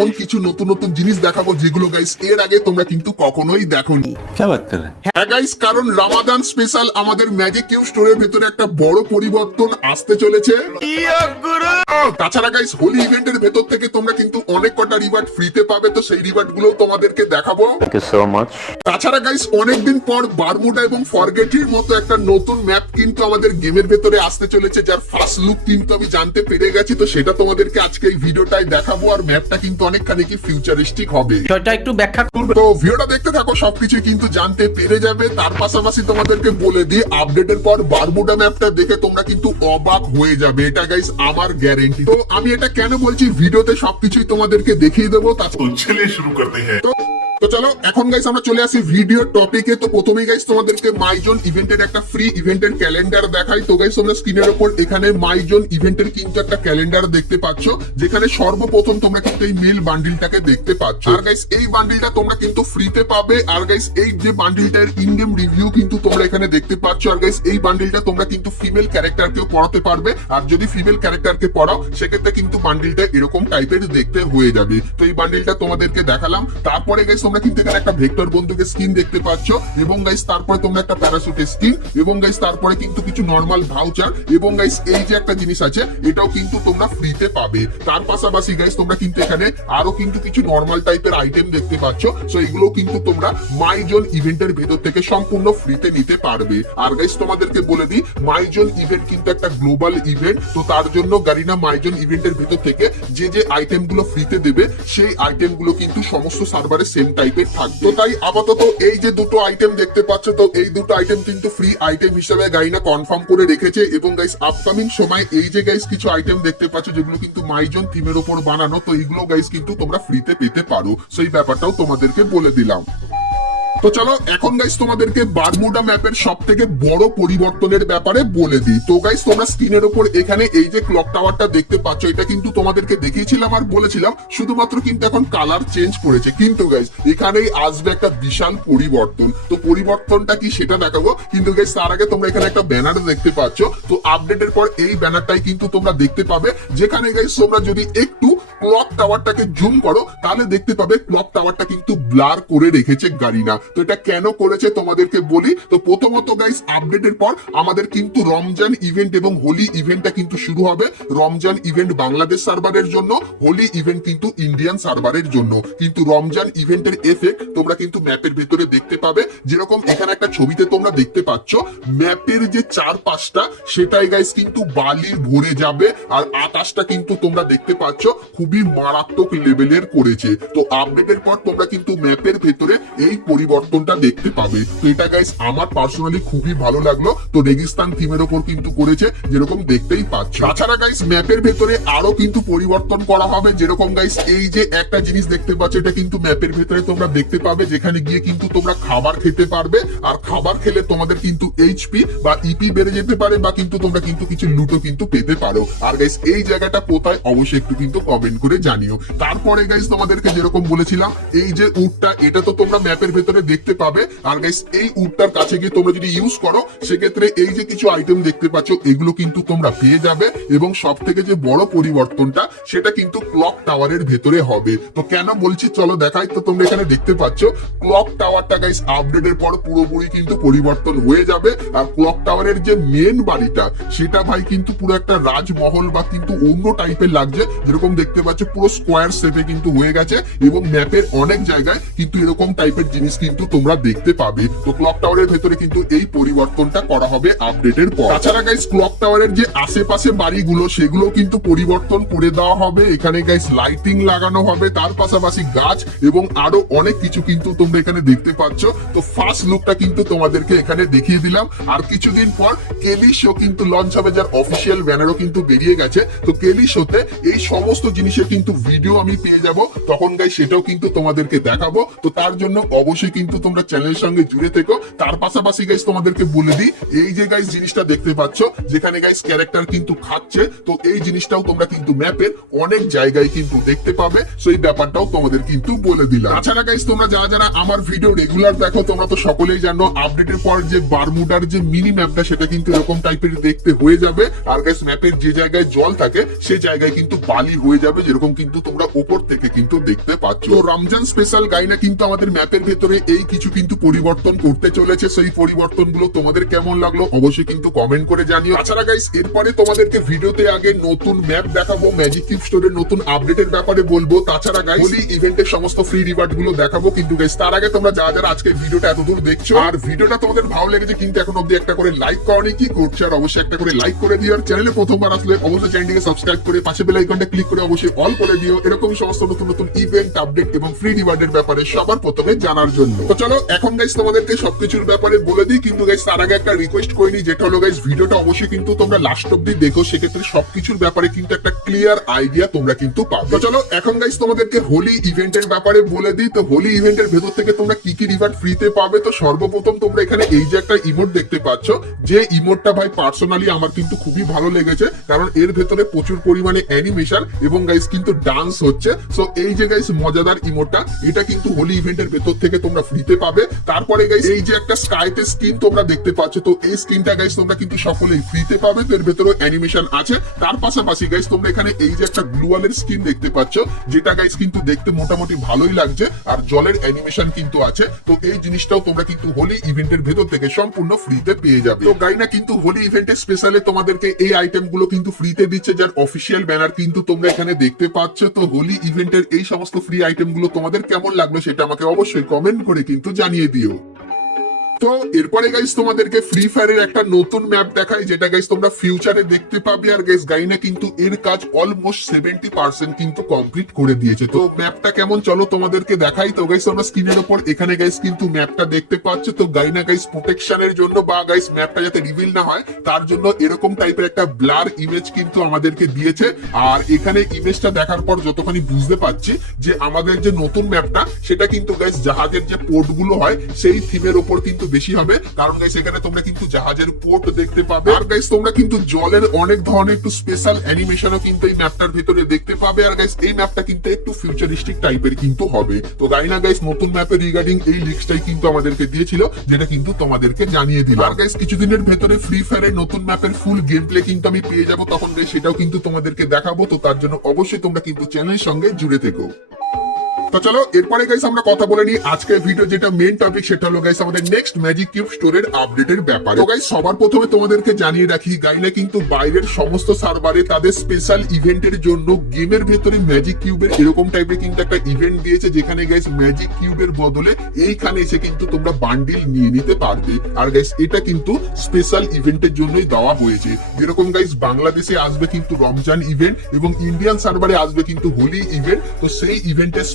এমন কিছু নতুন নতুন জিনিস দেখাবো যেগুলো গাইস এর আগে তোমরা কিন্তু কখনোই দেখোনি। হ্যাঁ গাইস, কারণ রামাদান স্পেশাল আমাদের ম্যাজিক কিউব স্টোরের ভেতরে একটা বড় পরিবর্তন আসতে চলেছে। তাছাড়া গাইস হোলি ইভেন্টের ভেতর থেকে তোমরা কিন্তু অনেক কটা রিওয়ার্ড ফ্রিতে পাবে, তো সেই রিওয়ার্ড গুলো তোমাদেরকে দেখাবো। তাছাড়া গাইস অনেকদিন পর বারমুডা এবং ফরগেটির মতো একটা নতুন ম্যাপ কিন্তু আমাদের গেমের ভেতরে আসতে চলেছে, যার ফার্স্ট লুক কিন্তু আমি জানতে পেরে গেছি। তো সেটা তোমাদেরকে আজকে এই ভিডিওটাই দেখাবো। আর ম্যাপটা কিন্তু অনেকখানি কি ফিউচারিস্টিক হবে, সেটা একটু ব্যাখ্যা করবে। তো ভিডিওটা দেখতে থাকো, সবকিছু কিন্তু জানতে পেরে যাবে। তার পাশাপাশি তোমাদেরকে বলে দিই, আপডেটের পর বারমুডা ম্যাপটা দেখে তোমরা কিন্তু অবাক হয়ে যাবে, এটা গাইস আমার গ্যারেন্টি। তো আমি এটা কেন বলছি, ভিডিওতে সবকিছুই তোমাদেরকে দেখিয়ে দেবো। তা চলে শুরু করতে হ্যাঁ। তো চলো এখন গাইস আমরা চলে আসি ভিডিও টপিকে। তো প্রথমেই গাইস তোমাদেরকে মাইজোন ইভেন্টের একটা ফ্রি ইভেন্টের ক্যালেন্ডার দেখাই। তো গাইস তোমরা স্ক্রিনের উপর এখানে মাইজোন ইভেন্টের কিন্তু একটা ক্যালেন্ডার দেখতে পাচ্ছ, যেখানে সর্বপ্রথম তোমরা কিন্তু এই মেল বান্ডিলটাকে দেখতে পাচ্ছ। আর গাইস এই বান্ডিলটা তোমরা কিন্তু ফ্রিতে পাবে। আর গাইস এই যে বান্ডিলটার ইন গেম রিভিউ কিন্তু তোমরা এখানে দেখতে পাচ্ছ। আর গাইস এই বান্ডিলটা তোমরা কিন্তু ফিমেল ক্যারেক্টারকেও পড়াতে পারবে। আর যদি ফিমেল ক্যারেক্টারকে পড়াও সেক্ষেত্রে কিন্তু বান্ডিলটা এরকম টাইপের দেখতে হয়ে যাবে। তো এই বান্ডিলটা তোমাদেরকে দেখালাম। তারপরে গাইস তোমরা কিন্তু এখানে একটা ভেক্টর বন্দুকের স্কিন দেখতে পাচ্ছ, এবং গাইস তারপরে তোমরা একটা প্যারাশুটের স্কিন, এবং গাইস তারপরে কিন্তু কিছু নরমাল ভাউচার, এবং গাইস এই যে একটা জিনিস আছে এটাও কিন্তু তোমরা ফ্রিতে পাবে। তার পাশাপাশি গাইস তোমরা কিন্তু এখানে আরো কিন্তু কিছু নরমাল টাইপের আইটেম দেখতে পাচ্ছ। সো এগুলো কিন্তু তোমরা মাইজোন ইভেন্টের ভেতর থেকে সম্পূর্ণ ফ্রিতে নিতে পারবে। আর গাইস তোমাদেরকে বলে দিই, মাইজোন ইভেন্ট কিন্তু একটা গ্লোবাল ইভেন্ট। তো তার জন্য গারিনা মাইজোন ইভেন্টের ভেতর থেকে যে যে আইটেম গুলো ফ্রিতে দেবে, সেই আইটেম গুলো কিন্তু সমস্ত সার্ভারে সেম টাইপের থাকবে। তো তাই আপাতত এই যে দুটো আইটেম দেখতে পাচ্ছ, তো এই দুটো আইটেম কিন্তু ফ্রি আইটেম হিসেবে গাইনা কনফার্ম করে রেখেছে। এবং গাইস আপকামিং সময় এই যে গাইস কিছু আইটেম দেখতে পাচ্ছ যেগুলো কিন্তু মাইজোন থিমের উপর বানানো, তো এইগুলো গাইস কিন্তু তোমরা ফ্রিতে পেতে পারো। সেই ব্যাপারটাও তোমাদেরকে বলে দিলাম। তো চলো এখন গাইস তোমাদেরকে বারমুডা ম্যাপের সব থেকে বড় পরিবর্তনের ব্যাপারে বলে দিই। তো গাইস তোমরা স্ক্রিনের উপর এখানে এই যে ক্লক টাওয়ারটা দেখতে পাচ্ছ, এটা কিন্তু তোমাদেরকে দেখিয়েছিলাম আর বলেছিলাম, শুধুমাত্র কিন্তু এখন কালার চেঞ্জ করেছে। কিন্তু গাইস এখানেই আসবে একটা বিশাল পরিবর্তন। তো পরিবর্তনটা কি সেটা দেখাবো, কিন্তু গাইস তার আগে তোমরা এখানে একটা ব্যানার দেখতে পাচ্ছ। তো আপডেটের পর এই ব্যানারটাই কিন্তু তোমরা দেখতে পাবে, যেখানে গাইস তোমরা যদি একটু ক্লক টাওয়ারটাকে জুম করো তাহলে দেখতে পাবে ক্লক টাওয়ারটা কিন্তু ব্লার করে রেখেছে গারিনা। তো এটা কেন করেছে তোমাদেরকে বলি। তো প্রথমত গাইস আপডেটের পর আমাদের কিন্তু রমজান ইভেন্ট এবং হোলি ইভেন্টটা কিন্তু শুরু হবে। রমজান ইভেন্ট বাংলাদেশ সার্ভারের জন্য, হোলি ইভেন্ট কিন্তু ইন্ডিয়ান সার্ভারের জন্য। কিন্তু রমজান ইভেন্টের এফেক্ট তোমরা কিন্তু ম্যাপের ভেতরে দেখতে পাবে। যেরকম এখানে একটা ছবিতে তোমরা দেখতে পাচ্ছ, ম্যাপের যে চারপাশটা সেটাই গাইস কিন্তু বালি ভরে যাবে। আর আকাশটা কিন্তু তোমরা দেখতে পাচ্ছ খুবই মারাত্মক লেভেলের করেছে। তো আপডেটের পর তোমরা কিন্তু ম্যাপের ভেতরে এই পরিবর্তনটা দেখতে পাবে। তো এটা গাইস আমার পার্সোনালি খুবই ভালো লাগলো। তো রেগিস্তান থিমের ওপর কিন্তু করেছে, যেরকম দেখতেই পাচ্ছ। তাছাড়া গাইস ম্যাপের ভেতরে আরো কিন্তু পরিবর্তন করা হবে। যেরকম গাইস এই যে একটা জিনিস দেখতে পাচ্ছ, এটা কিন্তু ম্যাপের ভেতরে তোমরা দেখতে পাবে, যেখানে গিয়ে কিন্তু তোমরা খাবার খেতে পারবে। আর খাবার খেলে তোমাদের কিন্তু এইচপি বা ইপি বেড়ে যেতে পারে, বা কিন্তু তোমরা কিন্তু কিছু লুটও কিন্তু পেতে পারো। আর গাইস এই জায়গাটা কোথায় অবশ্যই একটু কিন্তু কমেন্ট করে জানিও। তারপরে গাইস তোমাদেরকে যেরকম বলেছিলাম, এই যে উডটা এটা তো তোমরা ম্যাপের ভেতরে দেখতে পাবে। আর গাইস এই উডটার কাছে গিয়ে তোমরা যদি ইউজ করো সেক্ষেত্রে এই যে কিছু আইটেম দেখতে পাচ্ছ এগুলো কিন্তু তোমরা পেয়ে যাবে। এবং সব থেকে যে বড় পরিবর্তনটা সেটা কিন্তু ক্লক টাওয়ারের ভেতরে হবে। তো কেন বলছি চলো দেখাই। তো তোমরা এখানে দেখতে পাচ্ছ ক্লক টাওয়ারটা গাইস আপডেটের পর পুরোপুরি কিন্তু পরিবর্তন হয়ে যাবে। আর ক্লক টাওয়ারের যে মেন বাড়িটা সেটা ভাই কিন্তু পুরো একটা রাজমহল বা কিন্তু অন্য টাইপের লাগছে। যেরকম দেখতে পাচ্ছ পুরো স্কোয়ার শেপে কিন্তু হয়ে গেছে, এবং ম্যাপের অনেক জায়গায় কিন্তু এরকম টাইপের জিনিস কিন্তু তোমরা দেখতে পাবে। তো ক্লক টাওয়ারের ভেতরে কিন্তু এই পরিবর্তনটা করা হবে আপডেটের পর। তাছাড়া গাইস ক্লক টাওয়ারের যে আশেপাশে বাড়িগুলো সেগুলো কিন্তু পরিবর্তন করে দেওয়া হবে। এখানে গাইস লাইটিং লাগানো হবে, তার পাশাপাশি গাছ এবং আরো অনেক কিছু কিন্তু তোমরা এখানে দেখতে পাচ্ছ। তো ফার্স্ট লুকটা কিন্তু তোমাদেরকে এখানে দেখিয়ে দিলাম। আর কিছুদিন পর কেলি শো কিন্তু লঞ্চ হবে, যার অফিসিয়াল ব্যানারও কিন্তু বেরিয়ে গেছে। তো কেলি শোতে এই সমস্ত জিনিসের কিন্তু ভিডিও আমি পেয়ে যাব, তখন গাইস সেটাও কিন্তু তোমাদেরকে দেখাবো। তো তার জন্য অবশ্যই কিন্তু তোমরা চ্যানেলের সঙ্গে জুড়ে থেকো। তার পাশাপাশি গাইস তোমাদেরকে বলে দিই, এই যে গাইস জিনিসটা দেখতে পাচ্ছ যেখানে গাইস ক্যারেক্টার কিন্তু খাচ্ছে, তো এই জিনিসটাও তোমরা কিন্তু ম্যাপের অনেক জায়গায় কিন্তু দেখতে পাবে। সেই ব্যাপারটাও তোমাদের কিন্তু বলে দিলাম। তাছাড়া গাইস তোমরা যারা যারা আমার ভিডিও রেগুলার দেখো তোমরা তো সকলেই জানো, আপডেটের পর যে বারমুডার যে মিনি ম্যাপটা সেটা কিন্তু এরকম টাইপের দেখতে হয়ে যাবে। আর গাইস ম্যাপের যে জায়গায় জল থাকে সেই জায়গায় কিন্তু বালি হয়ে যাবে, যেরকম কিন্তু তোমরা উপর থেকে কিন্তু দেখতে পাচ্ছ। তো রমজান স্পেশাল গাইনা কিন্তু আমাদের ম্যাপের ভেতরে এই কিছু কিন্তু পরিবর্তন করতে চলেছে। সেই পরিবর্তনগুলো তোমাদের কেমন লাগলো অবশ্যই কিন্তু কমেন্ট করে জানিও। তাছাড়া গাইস এরপরে তোমাদেরকে ভিডিওতে আগে নতুন ম্যাপ দেখাবো, ম্যাজিক কিউব স্টোরের নতুন আপডেটের ব্যাপারে বলবো। তাছাড়া গাইস হোলি ইভেন্টের সমস্ত ফ্রি রিওয়ার্ড গুলো দেখাবো। কিন্তু গাইস তার আগে তোমরা যারা আজকে ভিডিওটা এতদূর দেখছো আর ভিডিওটা তোমাদের ভালো লেগেছে কিন্তু এখন অব্দি একটা করে লাইক করনি, কি করছো আর অবশ্যই একটা করে লাইক করে দিও। আর চ্যানেলে প্রথমবার আসলে অবশ্যই চ্যানেলটিকে সাবস্ক্রাইব করে পাশে বেল আইকনটা ক্লিক করে অবশ্যই অল করে দিও, এরকম সমস্ত নতুন নতুন ইভেন্ট আপডেট এবং ফ্রি রিওয়ার্ডের ব্যাপারে সবার প্রথমে জানার জন্য। তো চলো এখন গাইস তোমাদেরকে সবকিছুর ব্যাপারে বলে দিই। কিন্তু গাইস তার আগে একটা রিকোয়েস্ট করে নিই, যেটা হলো গাইস ভিডিওটা অবশ্যই কিন্তু তোমরা লাস্ট অব্দি দেখো, সেক্ষেত্রে সবকিছুর ব্যাপারে কিন্তু একটা ক্লিয়ার আইডিয়া তোমরা কিন্তু পাবে। তো চলো এখন গাইস তোমাদেরকে হোলি ইভেন্টের ব্যাপারে বলে দিই। তো হোলি ইভেন্টের ভেতর থেকে তোমরা কি কি রিওয়ার্ড ফ্রিতে পাবে। তো সর্বপ্রথম তোমরা এখানে এই যে একটা ইমোট দেখতে পাচ্ছ, যে ইমোটটা ভাই পার্সোনালি আমার কিন্তু খুবই ভালো লেগেছে, কারণ এর ভেতরে প্রচুর পরিমাণে অ্যানিমেশন এবং গাইস কিন্তু ডান্স হচ্ছে। সো এই যে গাইস মজাদার ইমোটটা, এটা কিন্তু হোলি ইভেন্টের ভেতর থেকে তোমরা ফ্রিতে পাবে। তারপরে গাইস এই যে একটা স্কাইতে স্কিন তোমরা দেখতে পাচ্ছ, তো এই স্কিনটা গাইস তোমরা কিন্তু সকলেই ফ্রিতে পাবে। তো এর ভেতরে অ্যানিমেশন আছে। তার পাশাপাশি গাইস তোমরা এখানে এই যে একটা গ্লুয়ালের স্কিন দেখতে পাচ্ছ, যেটা গাইস কিন্তু দেখতে মোটামুটি ভালোই লাগছে আর জলের অ্যানিমেশন কিন্তু আছে। তো এই জিনিসটাও তোমরা কিন্তু হোলি ইভেন্টের ভেতর থেকে সম্পূর্ণ ফ্রিতে পেয়ে যাবে। তো গাইনা কিন্তু হোলি ইভেন্টের স্পেশালে তোমাদেরকে এই আইটেম গুলো কিন্তু ফ্রিতে দিচ্ছে, যার অফিসিয়াল ব্যানার কিন্তু তোমরা এখানে দেখতে পাচ্ছ। তো হোলি ইভেন্টের এই সমস্ত ফ্রি আইটেম গুলো তোমাদের কেমন লাগলো সেটা আমাকে অবশ্যই কমেন্ট করে কিন্তু জানিয়ে দিও। তো এরপরে গাইস তোমাদেরকে ফ্রি ফায়ারের একটা নতুন ম্যাপ দেখাই, যেটা গাইস তোমরা ফিউচারে দেখতে পাবে। আর গাইস গাইনা কিন্তু এর কাজ অলমোস্ট 70% কিন্তু কমপ্লিট করে দিয়েছে। তো ম্যাপটা কেমন চলো তোমাদেরকে দেখাই। তো গাইস তোমরা স্ক্রিনের উপর এখানে গাইস কিন্তু ম্যাপটা দেখতে পাচ্ছ। তো গাইনা গাইস প্রোটেকশনের জন্য বা গাইস ম্যাপটা যাতে রিভিল না হয় তার জন্য এরকম টাইপের একটা ব্লার ইমেজ কিন্তু আমাদেরকে দিয়েছে। আর এখানে ইমেজটা দেখার পর যতখানি বুঝতে পারছি যে আমাদের যে নতুন ম্যাপটা সেটা কিন্তু গাইস জাহাজের যে পোর্ট গুলো হয় সেই থিমের উপর কিন্তু বেশি হবে, কারণ গাইস এখানে তোমরা কিন্তু জাহাজের পোর্ট দেখতে পাবে। আর গাইস তোমরা কিন্তু জলের অনেক ধরনের একটু স্পেশাল অ্যানিমেশনও কিন্তু এই ম্যাপটার ভিতরে দেখতে পাবে। আর গাইস এই ম্যাপটা কিন্তু একটু ফিউচারিস্টিক টাইপের কিন্তু হবে। তো গাইনা গাইস নতুন ম্যাপের রিগার্ডিং এই লিস্টটাই কিন্তু আমাদেরকে দিয়েছিল, যেটা কিন্তু তোমাদেরকে জানিয়ে দিল। আর গাইস কিছুদিনের ভেতরে ফ্রি ফায়ারের নতুন ম্যাপের ফুল গেম প্লে কিন্তু আমি পেয়ে যাবো, তখন গাইস সেটাও কিন্তু তোমাদেরকে দেখাবো। তো তার জন্য অবশ্যই তোমরা কিন্তু চ্যানেলের সঙ্গে জুড়ে থেকো। তো চলো এরপরে গাইস আমরা কথা বলে নিই আজকের ভিডিও যেটা মেইন টপিক, সেটা হলো গাইস আমাদের নেক্সট ম্যাজিক কিউব স্টোরের আপডেটের ব্যাপারে। তো গাইস সবার প্রথমে তোমাদেরকে জানিয়ে রাখি, গাইনা কিন্তু বাইরের সমস্ত সার্ভারে তাদের স্পেশাল ইভেন্টের জন্য গেমের ভেতরে ম্যাজিক কিউবের এরকম টাইপের কিন্তু একটা ইভেন্ট দিয়েছে, যেখানে গাইস ম্যাজিক কিউবের বদলে এইখানে এসে কিন্তু তোমরা বান্ডিল নিয়ে নিতে পারবে। আর গাইস এটা কিন্তু স্পেশাল ইভেন্টের জন্যই দেওয়া হয়েছে। যেরকম গাইস বাংলাদেশে আসবে কিন্তু রমজান ইভেন্ট এবং ইন্ডিয়ান সার্ভারে আসবে কিন্তু হোলি ইভেন্ট। তো সেই ইভেন্টের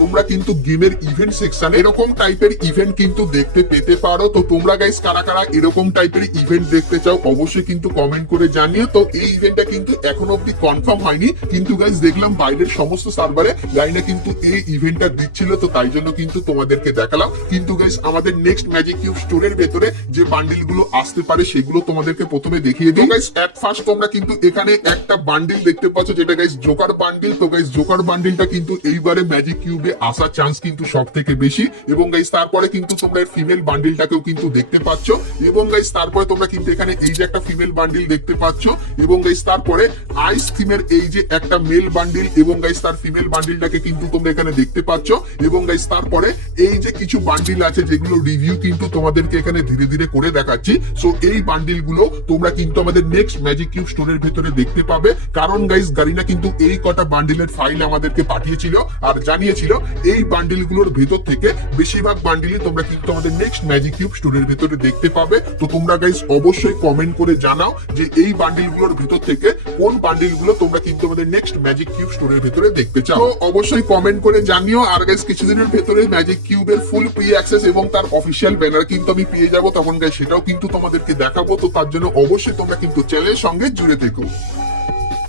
তোমরা কিন্তু গেমের ইভেন্ট সেকশনে এরকম টাইপের ইভেন্ট কিন্তু দেখতে পেতে পারো। তো তোমরা গাইস কারা কারা এরকম টাইপের ইভেন্ট দেখতে চাও অবশ্যই কিন্তু কমেন্ট করে জানিও। তো এই ইভেন্টটা কিন্তু এখনো অব্দি কনফার্ম হয়নি, কিন্তু গাইস দেখলাম বাইরের সমস্ত সার্ভারে গাইনা কিন্তু এই ইভেন্টটা দিচ্ছিল, তো তাই জন্য কিন্তু তোমাদেরকে দেখালাম। কিন্তু গাইস আমাদের নেক্সট ম্যাজিক কিউব স্টোরের ভেতরে যে বান্ডিল গুলো আসতে পারে সেগুলো তোমাদেরকে প্রথমে দেখিয়ে দিই। গাইস এট ফার্স্ট তোমরা কিন্তু এখানে একটা বান্ডিল দেখতে পাচ্ছ, যেটা গাইস জোকার বান্ডিল। তো গাইস জোকার বান্ডিলটা কিন্তু এইবারে ম্যাজিক কিউবে আসার চান্স কিন্তু সব থেকে বেশি। এবং গাইস তারপরে কিন্তু তোমরা ফিমেল বান্ডিলটাকেও কিন্তু দেখতে পাচ্ছ। এবং গাইস তারপরে তোমরা কিন্তু এখানে এই যে একটা ফিমেল বান্ডিল দেখতে পাচ্ছ। এবং গাইস তারপরে আইস থিমের এই যে একটা মেল বান্ডিল এবং গাইস তার ফিমেল বান্ডিলটাকে কিন্তু তোমরা এখানে দেখতে পাচ্ছ। এবং গাইস তারপরে এই যে কিছু বান্ডিল আছে যেগুলো রিভিউ কিন্তু তোমাদেরকে এখানে ধীরে ধীরে করে দেখাচ্ছি। সো এই বান্ডিল গুলো তোমরা কিন্তু আমাদের নেক্সট ম্যাজিক কিউব স্টোরের ভেতরে দেখতে পাবে, কারণ গাইস গারিনা কিন্তু এই কটা বান্ডিলের ফাইল আমাদেরকে পাঠিয়েছিল আর জানিয়েছিল এই বান্ডিল গুলোর ভেতর থেকে বেশিরভাগ বান্ডিলই তোমরা কিন্তু আমাদের নেক্সট ম্যাজিক কিউব স্টোরের ভেতরে দেখতে পাবে। তো তোমরা গাইস অবশ্যই কমেন্ট করে জানাও যে এই বান্ডিল গুলোর ভেতর থেকে কোন বান্ডিল গুলো তোমরা কিন্তু আমাদের নেক্সট ম্যাজিক কিউব স্টোরের ভেতরে দেখতে চাও। তো অবশ্যই কমেন্ট করে জানিও। আর গাইস কিছুদিনের ভেতরে ম্যাজিক কিউবের ফুল প্রি অ্যাক্সেস এবং তার অফিসিয়াল ব্যানার কিন্তু আমি পেয়ে যাবো, তখন গাইস সেটাও কিন্তু তোমাদেরকে দেখাবো। তো তার জন্য অবশ্যই তোমরা কিন্তু চ্যানেলের সঙ্গে জুড়ে থেকো।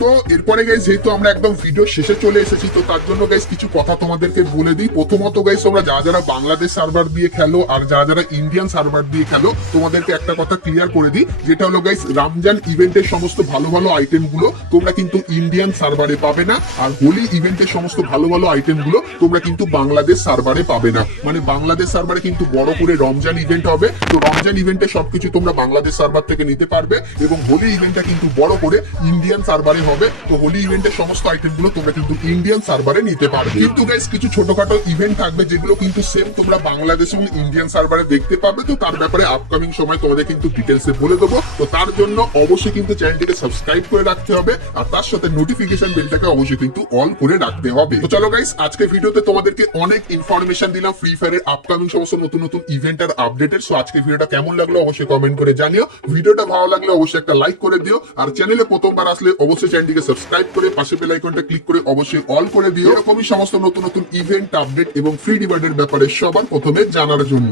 তো এরপরে গাইস যেহেতু আমরা একদম ভিডিও শেষে চলে এসেছি, তো তার জন্য গাইস কিছু কথা তোমাদেরকে বলে দিই। প্রথমত গাইস তোমরা যারা বাংলাদেশ সার্ভার দিয়ে খেলো আর যারা ইন্ডিয়ান সার্ভার দিয়ে খেলো, তোমাদেরকে একটা কথা ক্লিয়ার করে দিই, যেটা হলো গাইস রমজান ইভেন্টের সমস্ত ভালো ভালো আইটেম গুলো তোমরা কিন্তু ইন্ডিয়ান সার্ভারে পাবে না, আর হোলি ইভেন্টের সমস্ত ভালো ভালো আইটেম গুলো তোমরা কিন্তু বাংলাদেশ সার্ভারে পাবে না। মানে বাংলাদেশ সার্ভারে কিন্তু বড় করে রমজান ইভেন্ট হবে, তো রমজান ইভেন্টে সবকিছু তোমরা বাংলাদেশ সার্ভার থেকে নিতে পারবে এবং হোলি ইভেন্টটা কিন্তু বড় করে ইন্ডিয়ান সার্ভারে হবে। হবে। তো হোলি ইভেন্টের সমস্ত আইটেম গুলো তোমরা কিন্তু ইন্ডিয়ান সার্ভারে নিতে পারবে। কিন্তু গাইস কিছু ছোটখাটো ইভেন্ট থাকবে যেগুলো কিন্তু সেম তোমরা বাংলাদেশ এবং ইন্ডিয়ান সার্ভারে দেখতে পাবে। তো তার ব্যাপারে আপকামিং সময় তোমাদের কিন্তু ডিটেলসে বলে দেবো। তো তার জন্য অবশ্যই কিন্তু চ্যানেলটিকে সাবস্ক্রাইব করে রাখতে হবে, আর তার সাথে নোটিফিকেশন বেলটাকে অবশ্যই কিন্তু অল করে রাখতে হবে। তো চলো গাইস, আজকে ভিডিওতে তোমাদেরকে অনেক ইনফরমেশন দিলাম ফ্রি ফায়ারের আপকামিং সমস্ত নতুন নতুন ইভেন্ট আর আপডেটের। সো আজকে ভিডিওটা কেমন লাগলো অবশ্যই কমেন্ট করে জানিও। ভিডিওটা ভালো লাগলে অবশ্যই একটা লাইক করে দিও, আর চ্যানেলে প্রথমবার আসলে অবশ্যই চ্যানেলটিকে সাবস্ক্রাইব করে পাশে বেল আইকনটা ক্লিক করে অবশ্যই অল করে দিও, এরকমই সমস্ত নতুন নতুন ইভেন্ট আপডেট এবং ফ্রি রিওয়ার্ডের ব্যাপারে সবার প্রথমে জানার জন্য।